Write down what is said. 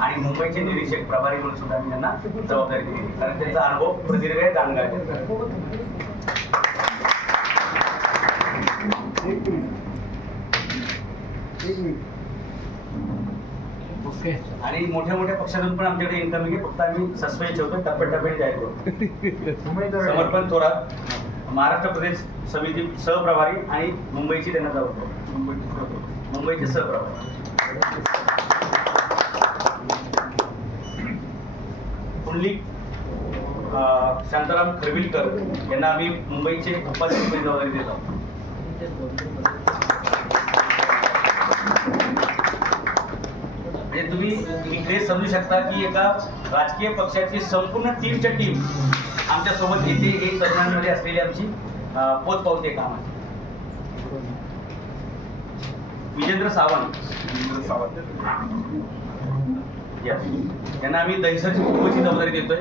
आणि मुंबईचे निरीक्षक प्रभारी म्हणून सुद्धा मी त्यांना जबाबदारी दिली, कारण त्यांचा अनुभव प्रदीर्घ आहे, जाणकार आहे. आणि मोठ्या मोठ्या पक्षातून पण आमच्याकडे इन्कमिंग आहे, फक्त आम्ही सस्पेंड ठेवतो, टप्प्याटप्प्याने जाहीर करतो. समर्पण थोरात महाराष्ट्र प्रदेश समिती सहप्रभारी आणि मुंबईची त्यांना जबाबदारी, मुंबईचे सहप्रभारी. पुंडलिक शांताराम खरविलकर यांना आम्ही मुंबईचे उपाध्यक्ष जबाबदारी देत आहोत. म्हणजे तुम्ही इकडे समजू शकता की एका राजकीय पक्षाची संपूर्ण टीमच्या टीम आमच्या सोबत येते, एक तज्ञांमध्ये असलेली आमची पोचपावती कामाची. विजेंद्र सावंत यांना आम्ही दहिसरची मुंबईची जबाबदारी देतोय.